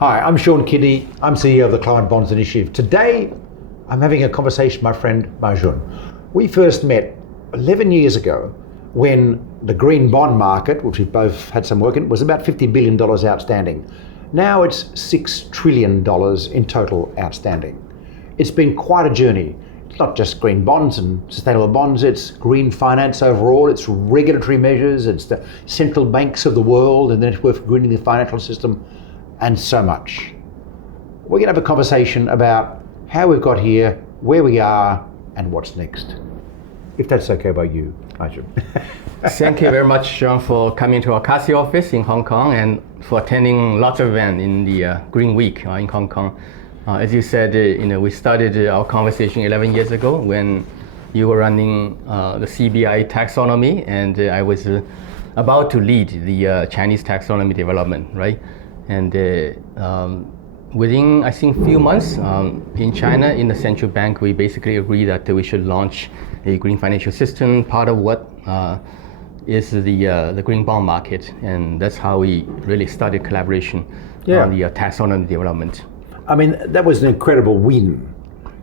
Hi, I'm Sean Kinney. I'm CEO of the Climate Bonds Initiative. Today, I'm having a conversation with my friend Marjun. We first met 11 years ago when the green bond market, which we've both had some work in, was about $50 billion outstanding. Now it's $6 trillion in total outstanding. It's been quite a journey. It's not just green bonds and sustainable bonds, it's green finance overall, it's regulatory measures, it's the central banks of the world and the network for greening the financial system, and so much. We're going to have a conversation about how we've got here, where we are, and what's next. If that's okay by you, Arjun. Thank you very much, Sean, for coming to our CASI office in Hong Kong and for attending lots of events in the Green Week in Hong Kong. As you said, we started our conversation 11 years ago when you were running the CBI taxonomy, and I was about to lead the Chinese taxonomy development, right? And within, I think, few months in China, in the central bank, we basically agreed that we should launch a green financial system, part of what is the green bond market, and that's how we really started collaboration on the taxonomy development. I mean, that was an incredible win,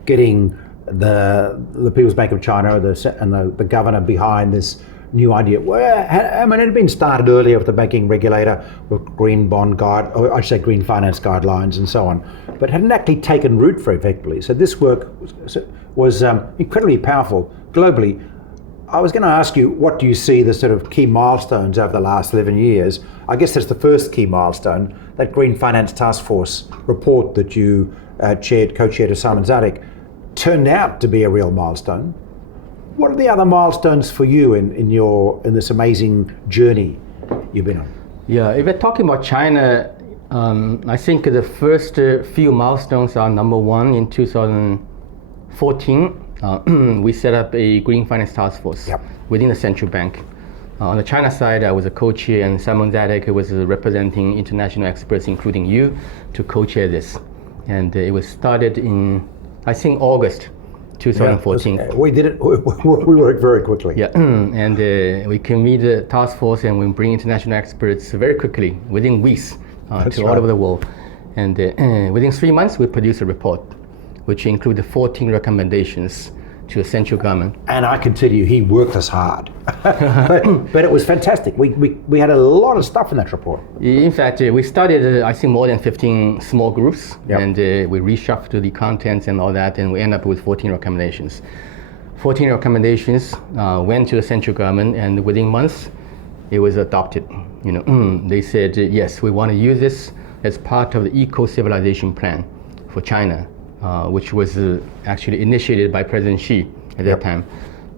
getting the People's Bank of China and the governor behind this new idea. Well, I mean, it had been started earlier with the banking regulator, with green bond green finance guidelines and so on, but hadn't actually taken root very effectively. So this work was incredibly powerful globally. I was going to ask you, what do you see the sort of key milestones over the last 11 years? I guess that's the first key milestone, that Green Finance Task Force report that you co-chaired with Simon Zadek, turned out to be a real milestone. What are the other milestones for you in this amazing journey you've been on? Yeah, if we're talking about China, I think the first few milestones are: number one, in 2014, we set up a Green Finance Task Force within the central bank. On the China side, I was a co-chair, and Simon Zadek was representing international experts, including you, to co-chair this. And it was started in, I think, August 2014. We did it. We worked very quickly. Yeah, and we convened the task force, and we bring international experts very quickly, within weeks, all over the world. And within 3 months, we produced a report, which included 14 recommendations to the central government. And I can tell you, he worked us hard. but it was fantastic. We had a lot of stuff in that report. In fact, we started, I think, more than 15 small groups, and we reshuffled the contents and all that, and we ended up with 14 recommendations. 14 recommendations went to the central government, and within months, it was adopted. They said, yes, we want to use this as part of the eco-civilization plan for China, which was actually initiated by President Xi at that time.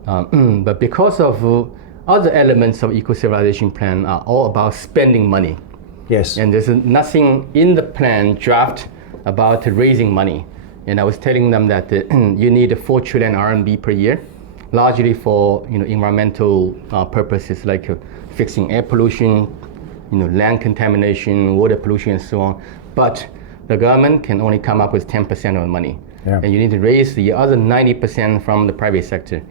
But because of other elements of eco-civilization plan are all about spending money. Yes. And there's nothing in the plan draft about raising money. And I was telling them that you need 4 trillion RMB per year, largely for environmental purposes like fixing air pollution, land contamination, water pollution, and so on. But the government can only come up with 10% of the money. And you need to raise the other 90% from the private sector.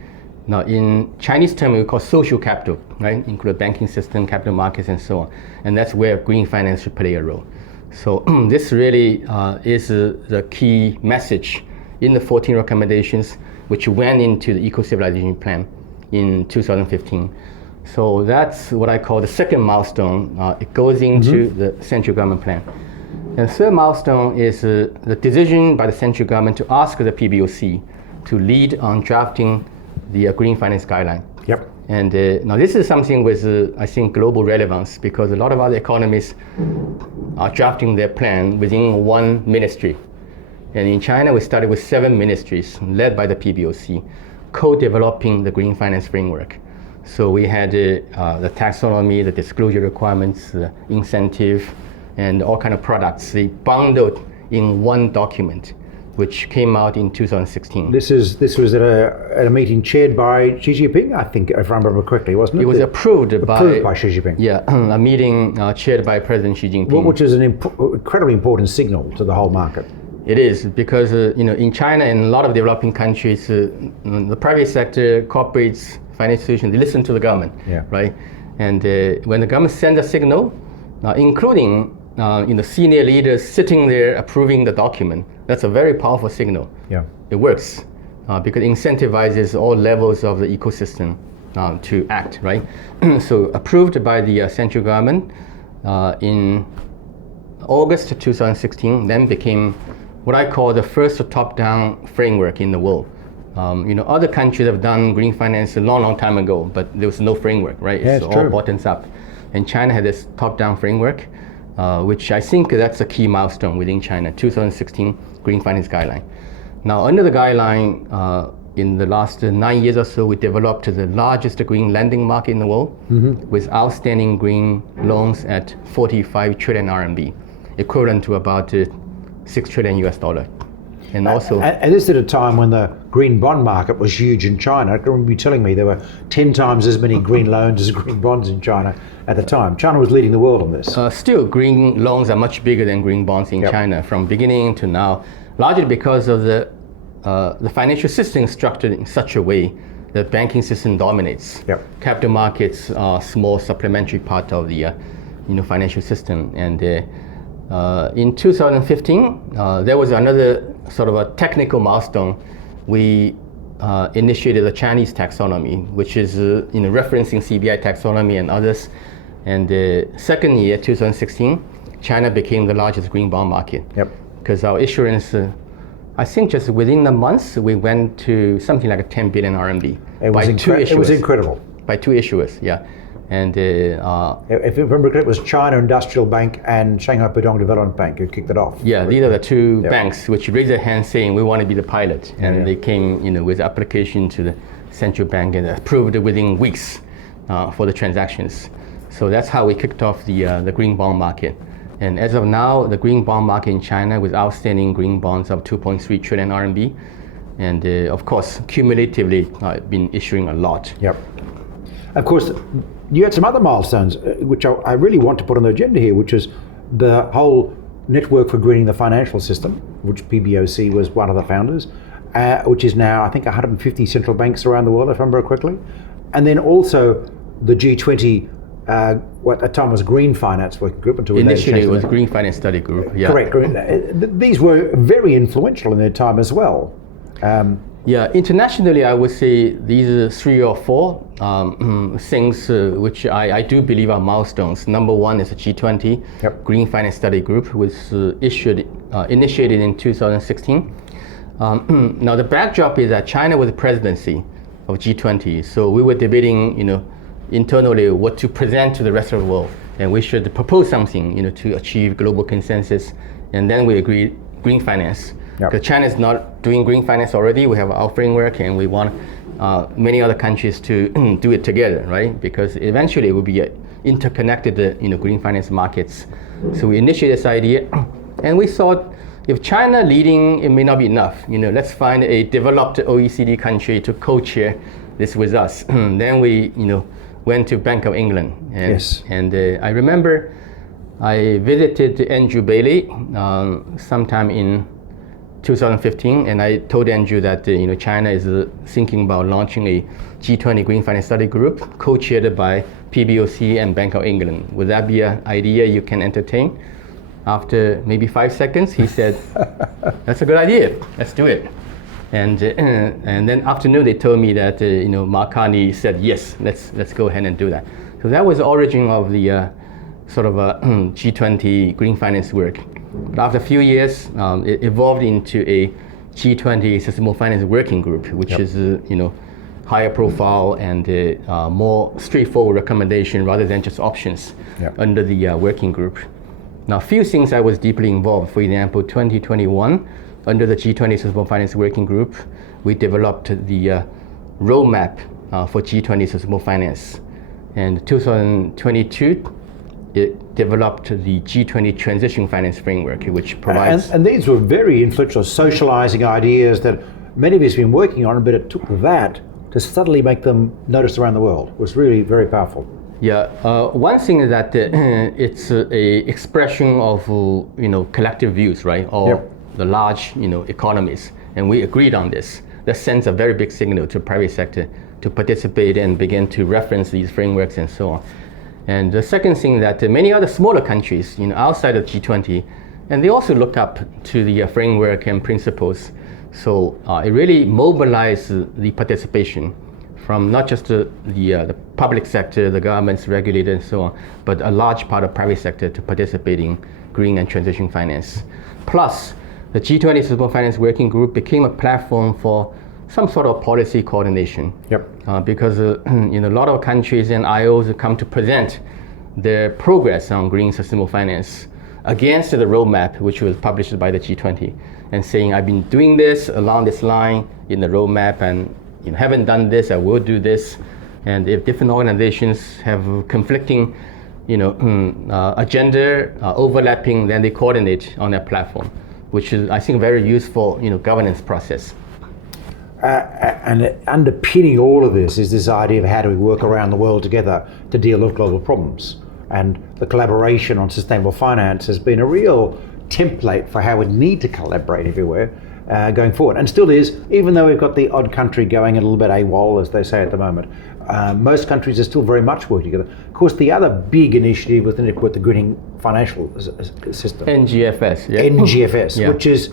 Now, in Chinese term, we call social capital, right? Include banking system, capital markets, and so on. And that's where green finance should play a role. So this really is the key message in the 14 recommendations, which went into the eco-civilization plan in 2015. So that's what I call the second milestone. It goes into the central government plan. And the third milestone is the decision by the central government to ask the PBOC to lead on drafting the green finance guideline. And now this is something with, I think, global relevance, because a lot of other economies are drafting their plan within one ministry. And in China, we started with 7 ministries led by the PBOC, co-developing the green finance framework. So we had the taxonomy, the disclosure requirements, the incentive, and all kind of products. They bundled in one document, which came out in 2016. This was at a meeting chaired by Xi Jinping, I think, if I remember correctly, wasn't it? It was approved by Xi Jinping. Yeah, a meeting chaired by President Xi Jinping. Which is an incredibly important signal to the whole market. It is, because in China and a lot of developing countries, the private sector, corporates, financial institutions, they listen to the government, right? And when the government sends a signal, including senior leaders sitting there approving the document, that's a very powerful signal. Yeah. It works because it incentivizes all levels of the ecosystem to act, right? So approved by the central government in August 2016, then became what I call the first top-down framework in the world. Other countries have done green finance a long, long time ago, but there was no framework, right? Yeah, it's all true. bottoms up. And China had this top-down framework, which I think that's a key milestone within China, 2016 Green Finance Guideline. Now, under the guideline, in the last 9 years or so, we developed the largest green lending market in the world with outstanding green loans at 45 trillion RMB, equivalent to about $6 trillion US. And also, and this at a time when the green bond market was huge in China. I can remember you telling me there were 10 times as many green loans as green bonds in China at the time. China was leading the world on this. Still, green loans are much bigger than green bonds in China from beginning to now, largely because of the financial system is structured in such a way that banking system dominates. Capital markets are a small supplementary part of the financial system. And in 2015, there was another sort of a technical milestone. We initiated the Chinese taxonomy, which is referencing CBI taxonomy and others. And the second year, 2016, China became the largest green bond market. Because our issuance, I think just within the months, we went to something like 10 billion RMB. It was incredible. By two issuers, yeah. And if you remember correctly, it was China Industrial Bank and Shanghai Pudong Development Bank who kicked it off. Yeah, these are the two banks which raised their hands saying we want to be the pilot, and they came, with application to the central bank and approved it within weeks for the transactions. So that's how we kicked off the green bond market. And as of now, the green bond market in China with outstanding green bonds of 2.3 trillion RMB, and of course, cumulatively been issuing a lot. Of course, you had some other milestones, which I really want to put on the agenda here, which is the whole network for greening the financial system, which PBOC was one of the founders, which is now, I think, 150 central banks around the world, if I remember correctly. And then also the G20, what at the time was Green Finance Working Group. Initially, it was Green Finance Study Group. Yeah. Correct. These were very influential in their time as well. Internationally, I would say these are 3 or 4 things which I do believe are milestones. Number one is the G20 Green Finance Study Group, which initiated in 2016. Now the backdrop is that China was the presidency of G20, so we were debating, internally what to present to the rest of the world, and we should propose something, to achieve global consensus, and then we agreed green finance. Because China is not doing green finance already. We have our framework, and we want many other countries to do it together, right? Because eventually it will be interconnected, green finance markets. So we initiated this idea, and we thought if China leading, it may not be enough. Let's find a developed OECD country to co-chair this with us. Then we, went to Bank of England, and I remember I visited Andrew Bailey sometime in 2015, and I told Andrew that China is thinking about launching a G20 Green Finance Study Group co-chaired by PBOC and Bank of England. Would that be an idea you can entertain? After maybe 5 seconds, he said, "That's a good idea. Let's do it." And then afternoon, they told me that Mark Carney said yes. Let's go ahead and do that. So that was the origin of the sort of a G20 Green Finance work. But after a few years, it evolved into a G20 Sustainable Finance Working Group, which is higher profile and more straightforward recommendation rather than just options under the working group. Now, a few things I was deeply involved. For example, 2021, under the G20 Sustainable Finance Working Group, we developed the roadmap for G20 Sustainable Finance. And 2022, it developed the G20 Transition Finance Framework, which provides... And these were very influential, socializing ideas that many of us have been working on, but it took that to subtly make them noticed around the world. It was really very powerful. Yeah, one thing is that it's a expression of collective views, right? Or the large economies, and we agreed on this. That sends a very big signal to private sector to participate and begin to reference these frameworks and so on. And the second thing that many other smaller countries, outside of G20, and they also look up to the framework and principles. So it really mobilized the participation from not just the public sector, the governments, regulators, and so on, but a large part of private sector to participate in green and transition finance. Plus, the G20 Sustainable Finance Working Group became a platform for some sort of policy coordination. Yep. Because a lot of countries and IOs come to present their progress on green sustainable finance against the roadmap, which was published by the G20, and saying, I've been doing this along this line in the roadmap, and haven't done this, I will do this. And if different organizations have conflicting agenda overlapping, then they coordinate on that platform, which is, I think, very useful governance process. And underpinning all of this is this idea of how do we work around the world together to deal with global problems. And the collaboration on sustainable finance has been a real template for how we need to collaborate everywhere going forward, and still is, even though we've got the odd country going a little bit AWOL, as they say at the moment. Most countries are still very much working together. Of course, the other big initiative with the greening financial system, NGFS, yeah. NGFS, yeah. which is,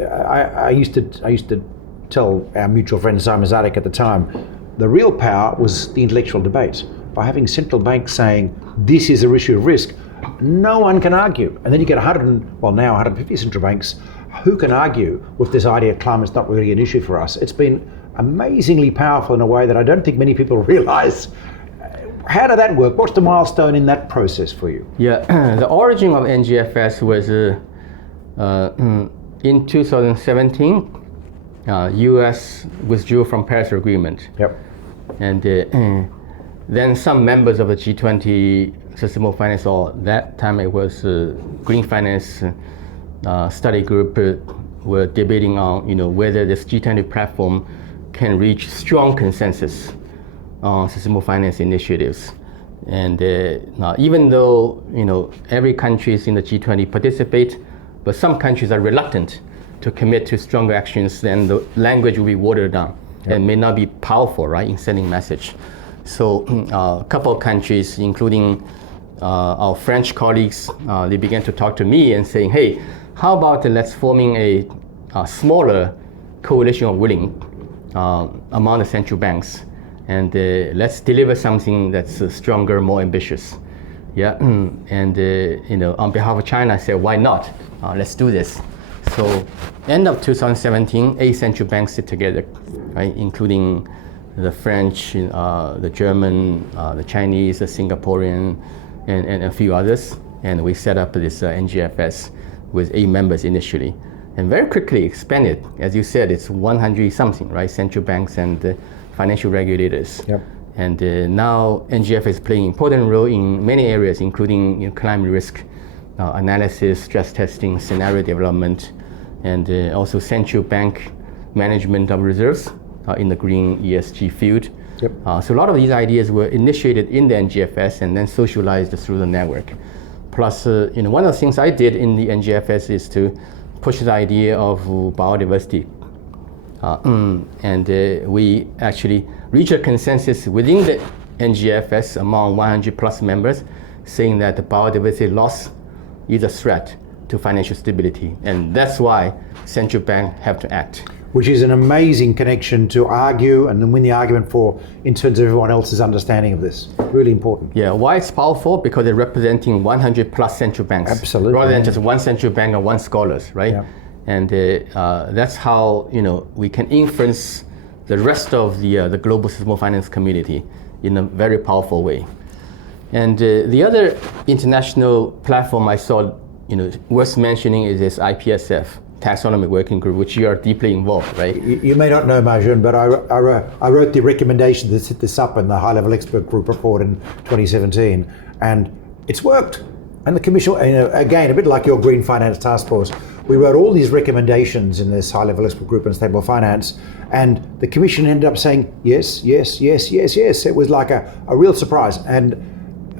I used to tell our mutual friend Simon Zadek at the time, the real power was the intellectual debate. By having central banks saying this is a issue of risk, no one can argue. And then you get 150 central banks. Who can argue with this idea climate's not really an issue for us? It's been amazingly powerful in a way that I don't think many people realize. How did that work? What's the milestone in that process for you? Yeah, the origin of NGFS was in 2017. U.S. withdrew from Paris Agreement. Yep. And then some members of the G20 Sustainable Finance, or that time it was Green Finance Study Group, were debating on whether this G20 platform can reach strong consensus on sustainable finance initiatives. And even though every countries in the G20 participate, but some countries are reluctant to commit to stronger actions, then the language will be watered down. Yep. And may not be powerful, right, in sending message. So a couple of countries, including our French colleagues, they began to talk to me and saying, hey, how about let's forming a smaller coalition of willing among the central banks, and let's deliver something that's stronger, more ambitious. Yeah, and on behalf of China, I said, why not? Let's do this. So end of 2017, 8 central banks sit together, right, including the French, the German, the Chinese, the Singaporean, and a few others. And we set up this NGFS with 8 members initially. And very quickly expanded. As you said, it's 100 something, right? Central banks and financial regulators. Yep. And now NGFS is playing an important role in many areas, including climate risk analysis, stress testing, scenario development, and also central bank management of reserves in the green ESG field. Yep. So a lot of these ideas were initiated in the NGFS and then socialized through the network. Plus, one of the things I did in the NGFS is to push the idea of biodiversity. And we actually reached a consensus within the NGFS among 100 plus members, saying that the biodiversity loss is a threat to financial stability. And that's why central banks have to act. Which is an amazing connection to argue and then win the argument for in terms of everyone else's understanding of this. Really important. Yeah, why it's powerful? Because they're representing 100 plus central banks. Absolutely. Rather than just one central bank or one scholars, right? Yeah. And that's how we can influence the rest of the global sustainable finance community in a very powerful way. And the other international platform I saw worth mentioning is this IPSF, Taxonomy Working Group, which you are deeply involved, right? You may not know, Marjun, but I wrote the recommendation to set this up in the high-level expert group report in 2017, and it's worked. And the Commission, again, a bit like your Green Finance Task Force, we wrote all these recommendations in this high-level expert group on stable finance, and the Commission ended up saying yes, yes, yes, yes, yes. It was like a real surprise, and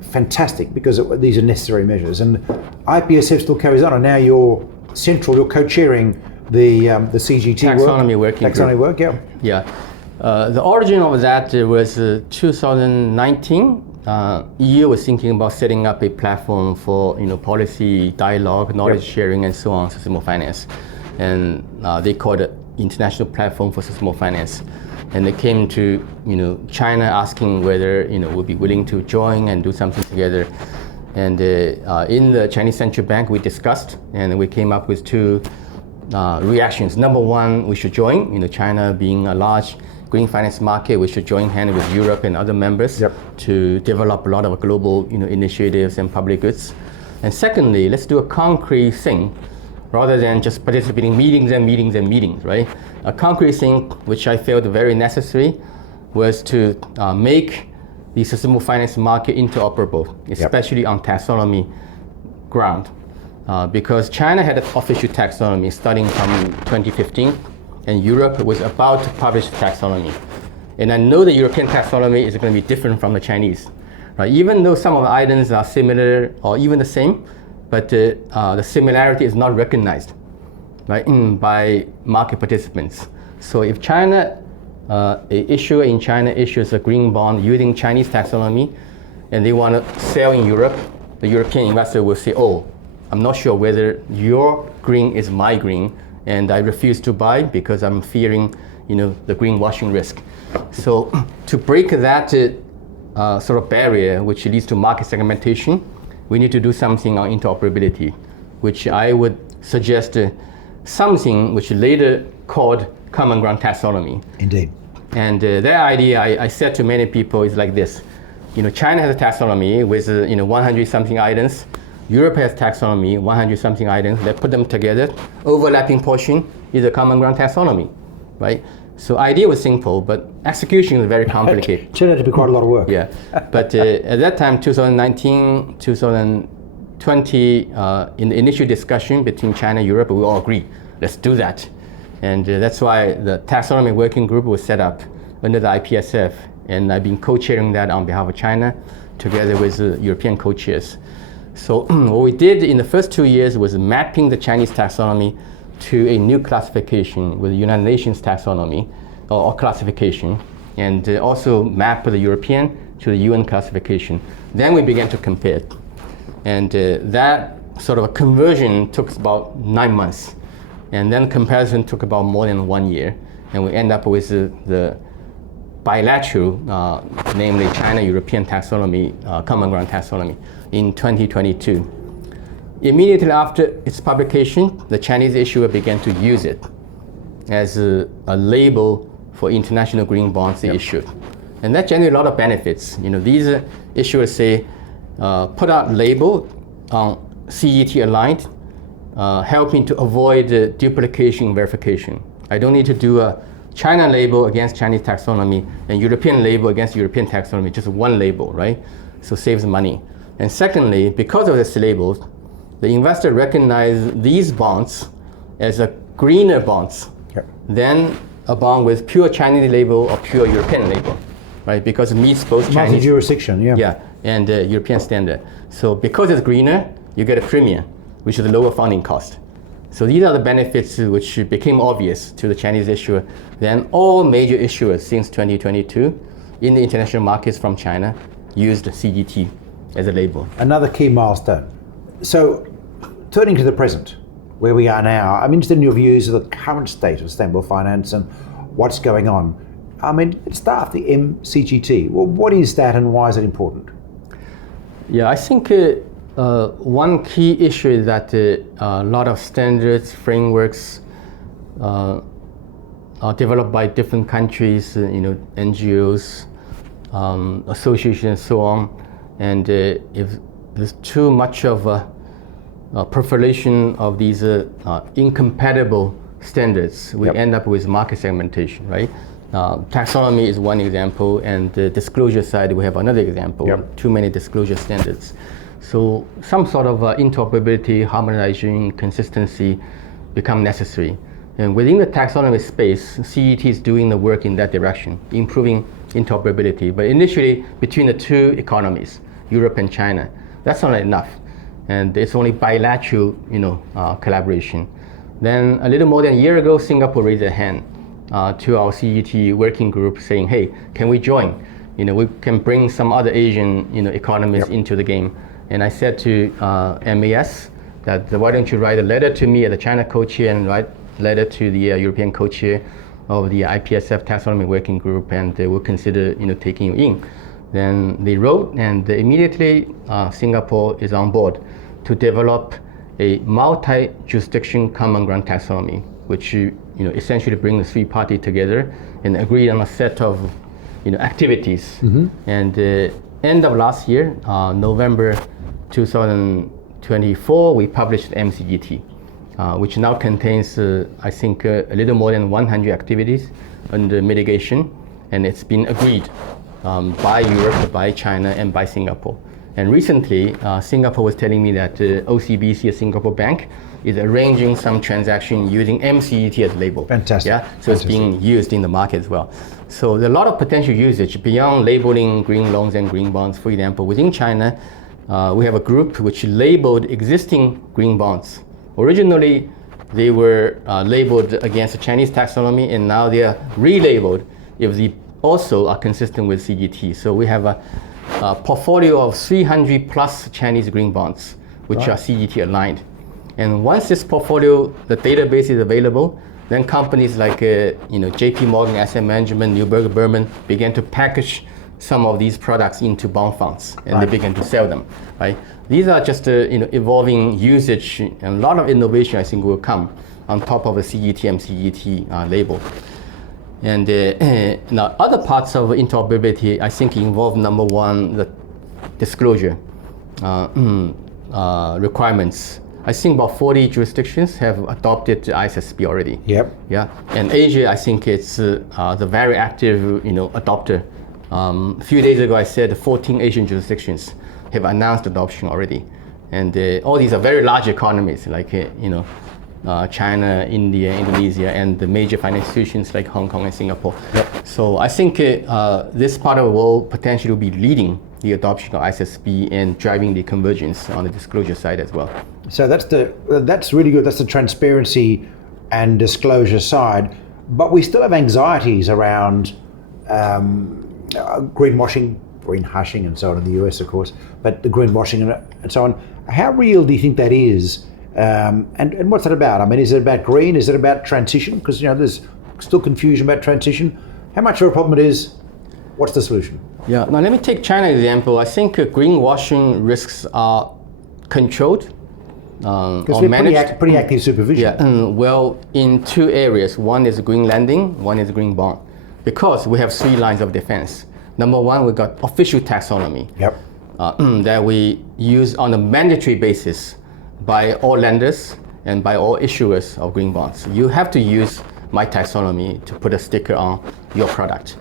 fantastic, because these are necessary measures. And IPSF still carries on, and now you're co-chairing the CGT Taxonomy Working Taxonomy Group. work, yeah. Yeah. The origin of that was 2019. EU was thinking about setting up a platform for policy dialogue, knowledge sharing, and so on, sustainable finance, and they called it International Platform for Sustainable Finance. And they came to China asking whether we'll be willing to join and do something together. And in the Chinese Central Bank, we discussed, and we came up with two reactions. Number one, we should join. China being a large green finance market, we should join hands with Europe and other members to develop a lot of global initiatives and public goods. And secondly, let's do a concrete thing rather than just participating in meetings and meetings and meetings, right? A concrete thing which I felt very necessary was to make the sustainable finance market interoperable, especially on taxonomy ground. Because China had an official taxonomy starting from 2015, and Europe was about to publish taxonomy. And I know the European taxonomy is going to be different from the Chinese, right? Even though some of the items are similar or even the same, but the similarity is not recognized, right, by market participants. So if China, a issuer in China issues a green bond using Chinese taxonomy, and they want to sell in Europe, the European investor will say, oh, I'm not sure whether your green is my green, and I refuse to buy because I'm fearing, the greenwashing risk. So to break that sort of barrier, which leads to market segmentation, we need to do something on interoperability, which I would suggest something which later called common ground taxonomy. Indeed. And that idea, I said to many people, is like this. China has a taxonomy with 100 something items. Europe has taxonomy, 100 something items. Let's put them together. Overlapping portion is a common ground taxonomy, right? So idea was simple, but execution is very complicated. Turned out to be quite a lot of work. Yeah, but at that time, 2019, 2020, in the initial discussion between China and Europe, we all agreed, let's do that. And that's why the taxonomy working group was set up under the IPSF, and I've been co-chairing that on behalf of China, together with the European co-chairs. So what we did in the first 2 years was mapping the Chinese taxonomy to a new classification with the United Nations taxonomy or classification, and also map the European to the UN classification. Then we began to compare. And that sort of a conversion took about 9 months. And then comparison took about more than 1 year. And we end up with the bilateral, namely China-European taxonomy, common ground taxonomy, in 2022. Immediately after its publication, the Chinese issuer began to use it as a label for international green bonds they issued. And that generated a lot of benefits. These issuers say, put out label on CET aligned, helping to avoid duplication verification. I don't need to do a China label against Chinese taxonomy and European label against European taxonomy, just one label, right? So saves money. And secondly, because of this labels, the investor recognize these bonds as a greener bonds than a bond with pure Chinese label or pure European label, right? Because it meets both Chinese multi-jurisdiction, and European standard. So because it's greener, you get a premium, which is a lower funding cost. So these are the benefits which became obvious to the Chinese issuer. Then all major issuers since 2022 in the international markets from China used CGT as a label. Another key milestone. So turning to the present, where we are now, I'm interested in your views of the current state of sustainable finance and what's going on. I mean, let's start the MCGT. Well, what is that and why is it important? Yeah, I think one key issue is that a lot of standards, frameworks are developed by different countries, NGOs, associations, and so on. And if there's too much of a proliferation of these incompatible standards, we end up with market segmentation, right? Taxonomy is one example, and the disclosure side, we have another example, too many disclosure standards. So some sort of interoperability, harmonization, consistency become necessary. And within the taxonomy space, CET is doing the work in that direction, improving interoperability. But initially, between the two economies, Europe and China, that's not enough. And it's only bilateral, collaboration. Then a little more than a year ago, Singapore raised a hand to our CET working group saying, hey, can we join? we can bring some other Asian, economies into the game. And I said to MAS that why don't you write a letter to me as the China co-chair and write a letter to the European co-chair of the IPSF taxonomy working group, and they will consider, taking you in. Then they wrote, and immediately Singapore is on board to develop a multi-jurisdiction common ground taxonomy, which essentially bring the three parties together and agree on a set of activities. And end of last year, November 2024, we published MCGT, which now contains, I think, a little more than 100 activities under mitigation, and it's been agreed by Europe, by China, and by Singapore. And recently, Singapore was telling me that OCBC, a Singapore bank, is arranging some transaction using MCET as label. Fantastic. Yeah, so it's being used in the market as well. So there's a lot of potential usage beyond labeling green loans and green bonds. For example, within China, we have a group which labeled existing green bonds. Originally, they were labeled against the Chinese taxonomy, and now they are relabeled if they also are consistent with CGT. So we have a portfolio of 300 plus Chinese green bonds, which are CGT aligned. And once this portfolio, the database is available, then companies like JP Morgan Asset Management, Neuberger Berman began to package some of these products into bond funds, and they began to sell them. Right? These are just evolving usage, and a lot of innovation I think will come on top of a CGT and CGT label. And now other parts of interoperability I think involve, number one, the disclosure requirements. I think about 40 jurisdictions have adopted ISSB already. Yep. Yeah, and Asia, I think it's the very active, adopter. A few days ago, I said 14 Asian jurisdictions have announced adoption already, and all these are very large economies, like China, India, Indonesia, and the major financial institutions like Hong Kong and Singapore. Yep. So I think this part of the world potentially will be leading the adoption of ISSB and driving the convergence on the disclosure side as well. So that's really good. That's the transparency and disclosure side. But we still have anxieties around greenwashing, greenhushing, and so on in the US, of course. But the greenwashing and so on. How real do you think that is? And what's it about? I mean, is it about green? Is it about transition? Because there's still confusion about transition. How much of a problem it is? What's the solution? Yeah. Now let me take China example. I think greenwashing risks are controlled or managed. Pretty active supervision. Yeah. Well, in two areas. One is green lending. One is green bond. Because we have three lines of defense. Number one, we got official taxonomy. Yep. That we use on a mandatory basis by all lenders and by all issuers of green bonds. You have to use my taxonomy to put a sticker on your product.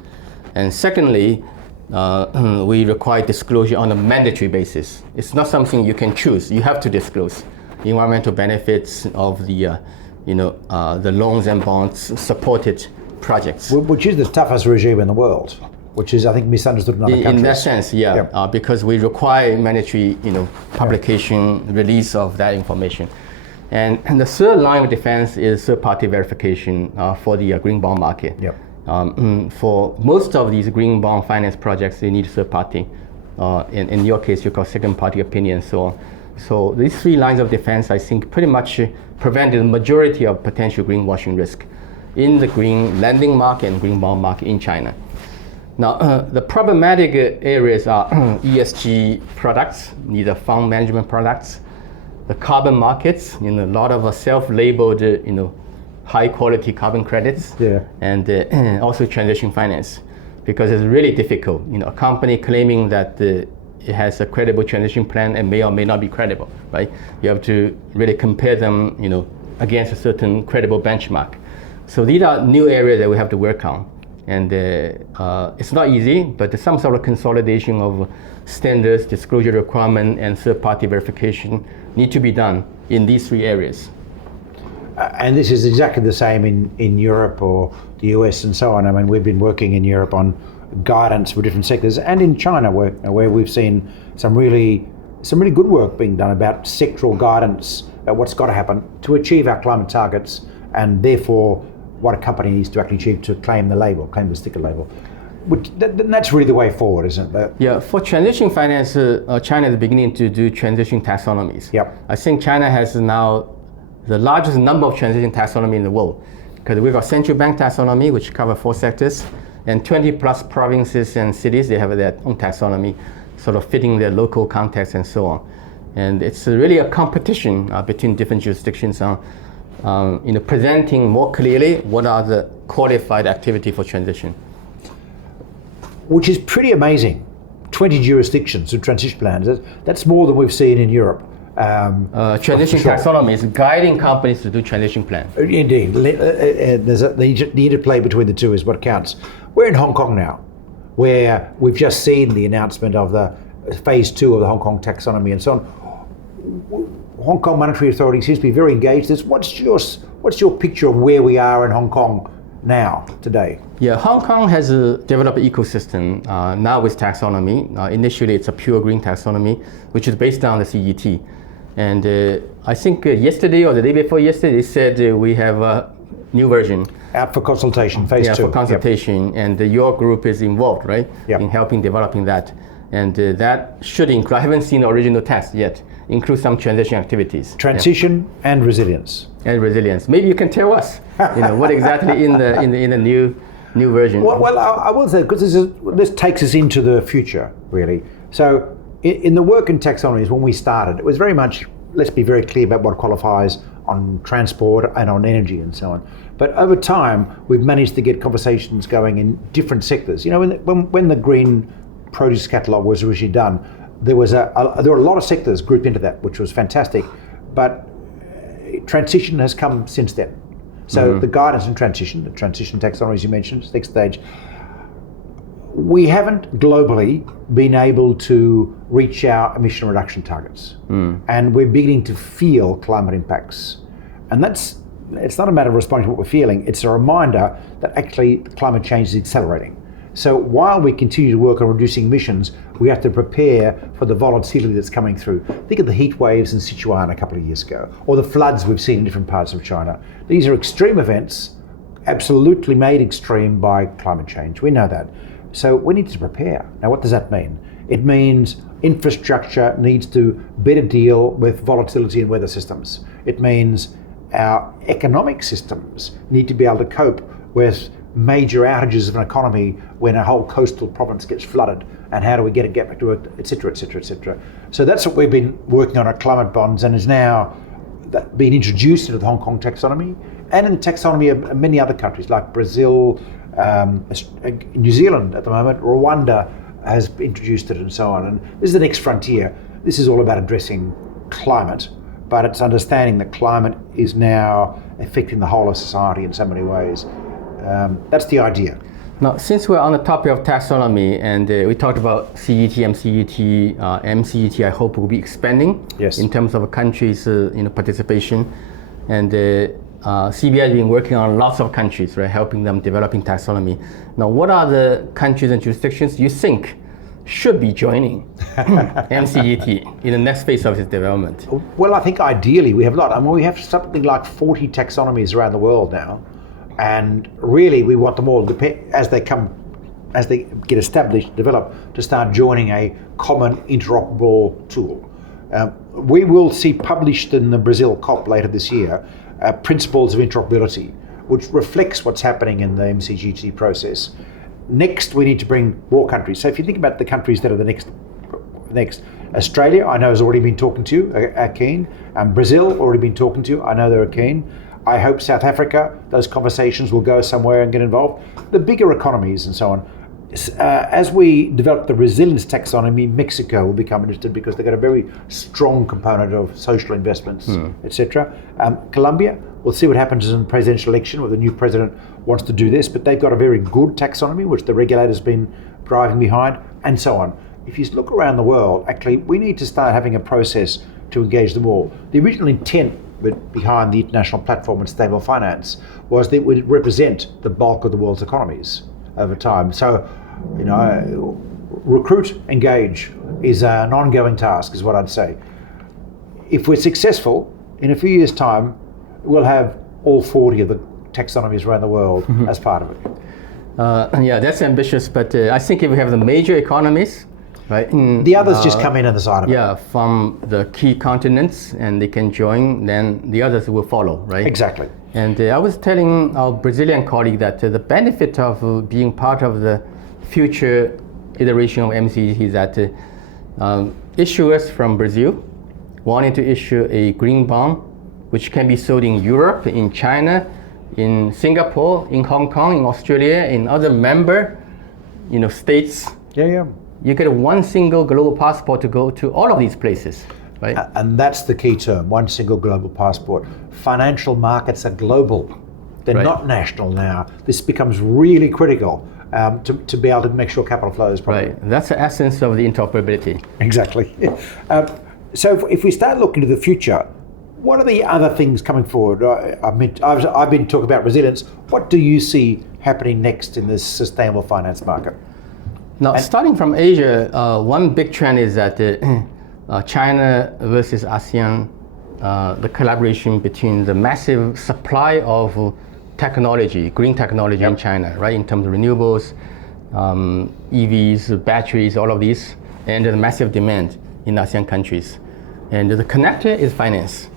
And secondly, we require disclosure on a mandatory basis. It's not something you can choose. You have to disclose environmental benefits of the loans and bonds supported projects. Which is the toughest regime in the world, which is, I think, misunderstood in other countries. In that sense, yeah, yep. Because we require mandatory, publication, release of that information. And the third line of defense is third-party verification for the green bond market. Yep. For most of these green bond finance projects, they need third-party. In your case, you call second-party opinion and so on. So these three lines of defense, I think, pretty much prevent the majority of potential greenwashing risk in the green lending market and green bond market in China. Now, the problematic areas are ESG products, these are fund management products, the carbon markets, a lot of self-labeled, high-quality carbon credits, and also transition finance, because it's really difficult. A company claiming that it has a credible transition plan and may or may not be credible, right? You have to really compare them, against a certain credible benchmark. So these are new areas that we have to work on. And it's not easy, but some sort of consolidation of standards, disclosure requirement, and third-party verification need to be done in these three areas. And this is exactly the same in Europe or the US and so on. I mean, we've been working in Europe on guidance for different sectors, and in China where we've seen some really good work being done about sectoral guidance about what's got to happen to achieve our climate targets, and therefore what a company needs to actually achieve to claim the sticker label. That's really the way forward, isn't it? Yeah, for transition finance, China is beginning to do transition taxonomies. Yep. I think China has now the largest number of transition taxonomy in the world, because we've got central bank taxonomy, which cover 4 sectors, and 20 plus provinces and cities, they have their own taxonomy, sort of fitting their local context and so on. And it's really a competition between different jurisdictions on presenting more clearly what are the qualified activity for transition. Which is pretty amazing. 20 jurisdictions and transition plans. That's more than we've seen in Europe. Transition taxonomy is guiding companies to do transition plan. Indeed. There's the interplay between the two is what counts. We're in Hong Kong now, where we've just seen the announcement of the phase 2 of the Hong Kong taxonomy and so on. Hong Kong Monetary Authority seems to be very engaged. What's your picture of where we are in Hong Kong now, today? Yeah, Hong Kong has developed an ecosystem now with taxonomy. Initially, it's a pure green taxonomy, which is based on the CET. And I think yesterday or the day before yesterday, they said we have a new version. Out for consultation, phase 2. Yeah, for consultation. Yep. And your group is involved, right? Yep. In helping developing that. And that should include, I haven't seen the original text yet, include some transition activities. Transition and resilience. And resilience. Maybe you can tell us, what exactly in the new version. Well, I will say, because this takes us into the future, really. So in the work in taxonomies, when we started, it was very much, let's be very clear about what qualifies on transport and on energy and so on. But over time, we've managed to get conversations going in different sectors. When the green produce catalogue was originally done, there were a lot of sectors grouped into that, which was fantastic. But transition has come since then. So the guidance in transition, the transition taxonomies you mentioned, next stage, we haven't globally been able to reach our emission reduction targets. And we're beginning to feel climate impacts. And it's not a matter of responding to what we're feeling, it's a reminder that actually climate change is accelerating. So while we continue to work on reducing emissions, we have to prepare for the volatility that's coming through. Think of the heat waves in Sichuan a couple of years ago, or the floods we've seen in different parts of China. These are extreme events, absolutely made extreme by climate change. We know that. So we need to prepare. Now, what does that mean? It means infrastructure needs to better deal with volatility in weather systems. It means our economic systems need to be able to cope with major outages of an economy when a whole coastal province gets flooded, and how do we get back to it, et cetera, et cetera, et cetera. So that's what we've been working on at climate bonds, and is now being introduced into the Hong Kong taxonomy and in the taxonomy of many other countries like Brazil, New Zealand at the moment, Rwanda has introduced it and so on. And this is the next frontier. This is all about addressing climate, but it's understanding that climate is now affecting the whole of society in so many ways. That's the idea. Now, since we're on the topic of taxonomy, and we talked about CET, MCET, MCET, I hope will be expanding in terms of countries' participation. And CBI has been working on lots of countries, right, helping them developing taxonomy. Now, what are the countries and jurisdictions you think should be joining MCET in the next phase of its development? Well, I think ideally we have a lot. I mean, we have something like 40 taxonomies around the world now. And really, we want them all, as they get established, develop, to start joining a common interoperable tool. We will see published in the Brazil COP later this year principles of interoperability, which reflects what's happening in the MCGT process. Next, we need to bring more countries. So if you think about the countries that are the next, Australia, I know has already been talking to, are keen. Brazil, already been talking to, I know they're keen. I hope South Africa, those conversations will go somewhere and get involved. The bigger economies and so on. As we develop the resilience taxonomy, Mexico will become interested because they've got a very strong component of social investments, etc. Colombia, we'll see what happens in the presidential election, where the new president wants to do this, but they've got a very good taxonomy, which the regulator's been driving behind, and so on. If you look around the world, actually, we need to start having a process to engage them all. The original intent behind the International Platform on Stable Finance was that it would represent the bulk of the world's economies over time. So, recruit, engage is an ongoing task, is what I'd say. If we're successful, in a few years' time, we'll have all 40 of the taxonomies around the world as part of it. Yeah, that's ambitious, but I think if we have the major economies, right? The others just come in on the side of it. Yeah, from the key continents, and they can join, then the others will follow, right? Exactly. And I was telling our Brazilian colleague that the benefit of being part of the future iteration of MCG is that issuers from Brazil wanting to issue a green bond, which can be sold in Europe, in China, in Singapore, in Hong Kong, in Australia, in other member, states. Yeah. You get one single global passport to go to all of these places, right? And that's the key term, one single global passport. Financial markets are global. They're Right. not national now. This becomes really critical to be able to make sure capital flows properly. Right. That's the essence of the interoperability. Exactly. So if we start looking to the future, what are the other things coming forward? I've been talking about resilience. What do you see happening next in this sustainable finance market? Now, starting from Asia, one big trend is that China versus ASEAN, the collaboration between the massive supply of technology, green technology in China, right, in terms of renewables, EVs, batteries, all of these, and the massive demand in ASEAN countries. And the connector is finance.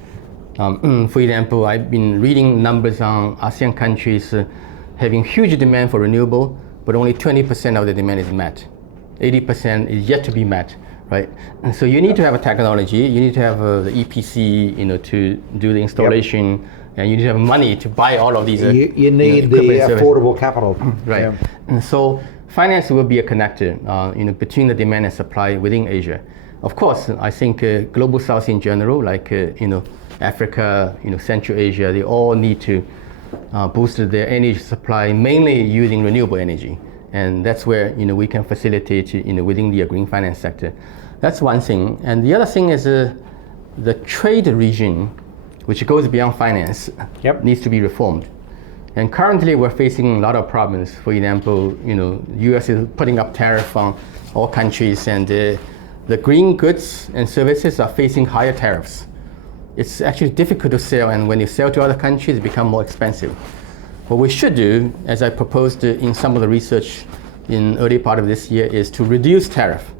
For example, I've been reading numbers on ASEAN countries having huge demand for renewable, but only 20% of the demand is met. 80% is yet to be met, right? And so you need to have a technology, you need to have the EPC, to do the installation, and you need to have money to buy all of these. You need the affordable capital. Right. Yeah. And so finance will be a connector, between the demand and supply within Asia. Of course, I think global South in general, like Africa, Central Asia, they all need to boost their energy supply, mainly using renewable energy. And that's where we can facilitate within the green finance sector. That's one thing. And the other thing is the trade regime, which goes beyond finance, needs to be reformed. And currently we're facing a lot of problems. For example, US is putting up tariff on all countries, and the green goods and services are facing higher tariffs. It's actually difficult to sell, and when you sell to other countries, it becomes more expensive. What we should do, as I proposed in some of the research in early part of this year, is to reduce tariff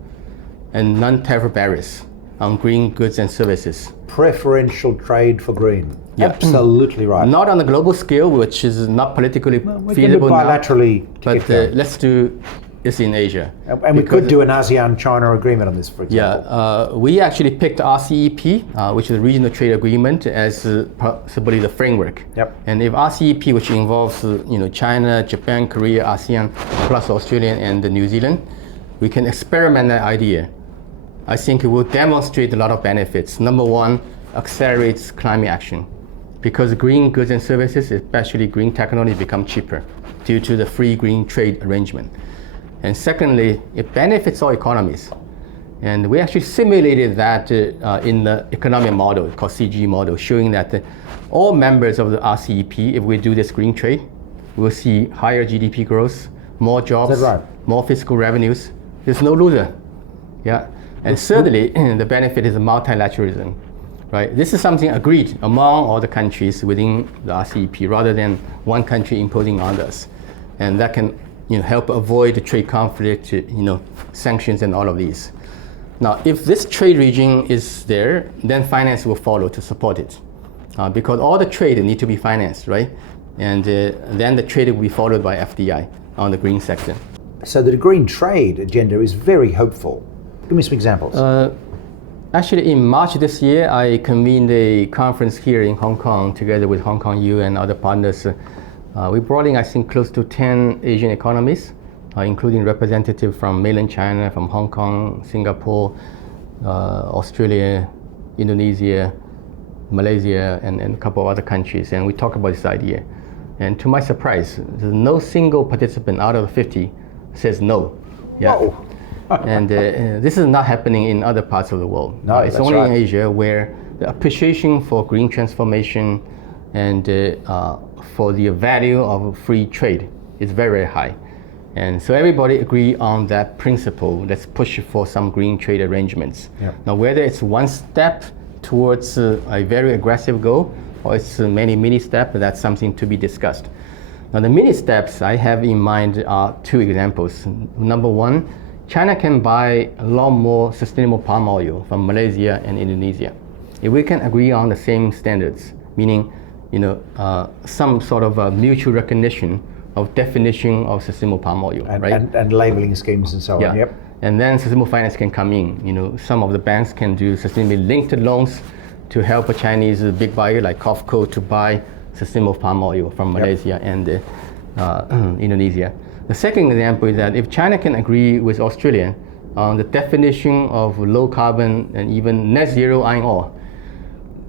and non-tariff barriers on green goods and services. Preferential trade for green. Yeah. Absolutely right. Not on a global scale, which is not politically we feasible can do bilaterally now, but let's do this in Asia. And we could do an ASEAN-China agreement on this, for example. Yeah, we actually picked RCEP, which is a regional trade agreement, as possibly the framework. And if RCEP, which involves China, Japan, Korea, ASEAN, plus Australia and New Zealand, we can experiment that idea. I think it will demonstrate a lot of benefits. Number one, accelerates climate action, because green goods and services, especially green technology, become cheaper due to the free green trade arrangement. And secondly, it benefits all economies. And we actually simulated that in the economic model called CG model, showing that all members of the RCEP, if we do this green trade, we'll see higher GDP growth, more jobs, Is that right? more fiscal revenues. There's no loser. Yeah. And thirdly, the benefit is multilateralism. Right? This is something agreed among all the countries within the RCEP, rather than one country imposing on others. And that can help avoid the trade conflict, sanctions and all of these. Now, if this trade regime is there, then finance will follow to support it. Because all the trade need to be financed, right? And then the trade will be followed by FDI on the green sector. So the green trade agenda is very hopeful. Give me some examples. Actually, in March this year, I convened a conference here in Hong Kong together with Hong Kong U and other partners. We brought in, I think, close to 10 Asian economies, including representatives from mainland China, from Hong Kong, Singapore, Australia, Indonesia, Malaysia, and a couple of other countries. And we talked about this idea. And to my surprise, there's no single participant out of the 50 says no. Yeah. Whoa. And this is not happening in other parts of the world. No, it's only in Asia where the appreciation for green transformation and for the value of free trade is very, very high. And so everybody agree on that principle. Let's push for some green trade arrangements. Now, whether it's one step towards a very aggressive goal, or it's many mini steps, that's something to be discussed. Now the mini steps I have in mind are two examples. Number one, China can buy a lot more sustainable palm oil from Malaysia and Indonesia. If we can agree on the same standards, meaning some sort of a mutual recognition of definition of sustainable palm oil, right? And labeling schemes and so on. Yep. And then sustainable finance can come in. Some of the banks can do sustainably linked loans to help a Chinese big buyer like COFCO to buy sustainable palm oil from Malaysia and Indonesia. The second example is that if China can agree with Australia on the definition of low carbon and even net zero iron ore,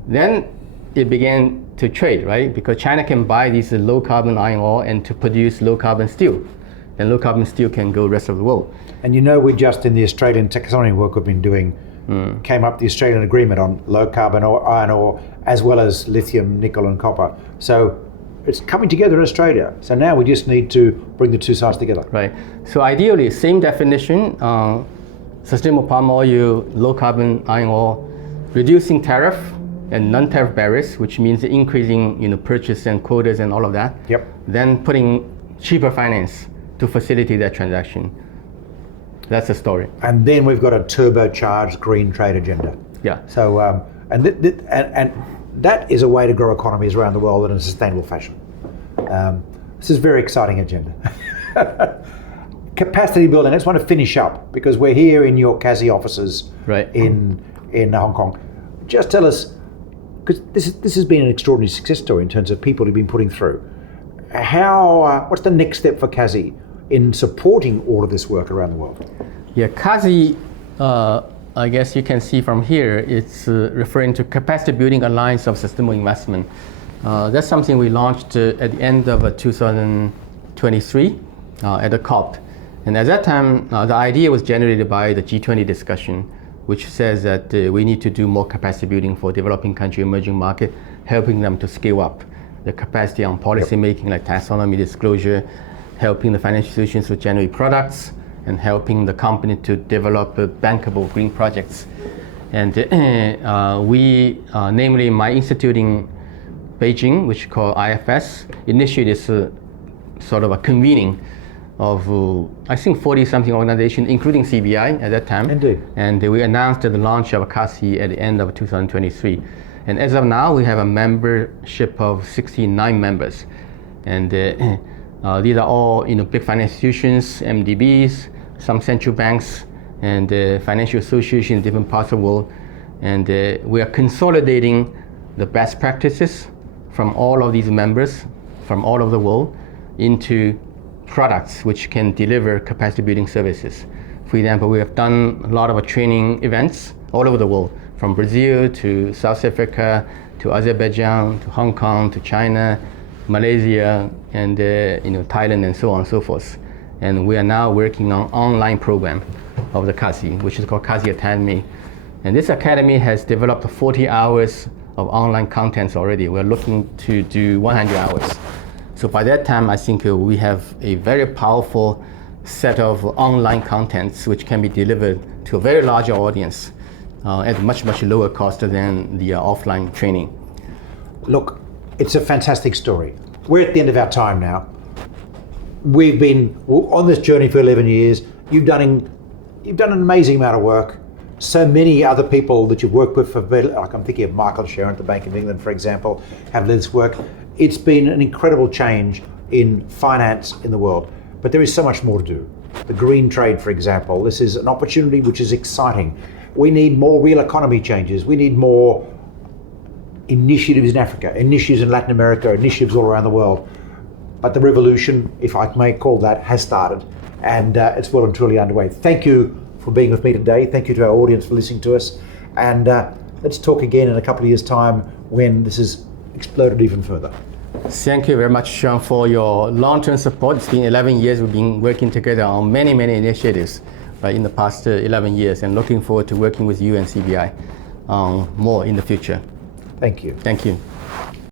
then it began to trade, right? Because China can buy these low carbon iron ore and to produce low carbon steel. And low carbon steel can go rest of the world. And we just in the Australian taxonomy work we've been doing, came up the Australian agreement on low carbon iron ore as well as lithium, nickel and copper. So it's coming together in Australia. So now we just need to bring the two sides together. Right. So ideally, same definition, sustainable palm oil, low carbon iron ore, reducing tariff and non-tariff barriers, which means increasing purchase and quotas and all of that. Yep. Then putting cheaper finance to facilitate that transaction. That's the story. And then we've got a turbocharged green trade agenda. Yeah. So and that is a way to grow economies around the world in a sustainable fashion. This is a very exciting agenda. Capacity building. I just want to finish up because we're here in your CASI offices in Hong Kong. Just tell us, because this has been an extraordinary success story in terms of people who've been putting through. What's the next step for CASI in supporting all of this work around the world? Yeah, CASI, I guess you can see from here, it's referring to Capacity Building Alliance of Sustainable Investment. That's something we launched at the end of 2023 at the COP. And at that time, the idea was generated by the G20 discussion, which says that we need to do more capacity building for developing country, emerging market, helping them to scale up the capacity on policy making like taxonomy disclosure, helping the financial institutions to generate products, and helping the company to develop bankable green projects. And we, namely my institute in Beijing, which is called IFS, initiated this sort of a convening of, I think, 40-something organizations, including CBI at that time. Indeed. And we announced the launch of CASI at the end of 2023. And as of now, we have a membership of 69 members. And these are all big financial institutions, MDBs, some central banks, and financial associations in different parts of the world. And we are consolidating the best practices from all of these members from all over the world into products which can deliver capacity building services. For example, we have done a lot of training events all over the world, from Brazil to South Africa to Azerbaijan to Hong Kong to China, Malaysia, and Thailand, and so on and so forth. And we are now working on online program of the CASI, which is called CASI Academy. And this academy has developed 40 hours of online contents already. We're looking to do 100 hours. So by that time, I think we have a very powerful set of online contents which can be delivered to a very large audience at much, much lower cost than the offline training. Look, it's a fantastic story. We're at the end of our time now. We've been on this journey for 11 years. You've done an amazing amount of work. So many other people that you've worked with, like I'm thinking of Michael Sharon at the Bank of England, for example, have led this work. It's been an incredible change in finance in the world, but there is so much more to do. The green trade, for example, this is an opportunity which is exciting. We need more real economy changes. We need more initiatives in Africa, initiatives in Latin America, initiatives all around the world. But the revolution, if I may call that, has started, and it's well and truly underway. Thank you for being with me today. Thank you to our audience for listening to us. And let's talk again in a couple of years' time when this has exploded even further. Thank you very much, Sean, for your long-term support. It's been 11 years we've been working together on many, many initiatives in the past 11 years, and looking forward to working with you and CBI more in the future. Thank you. Thank you.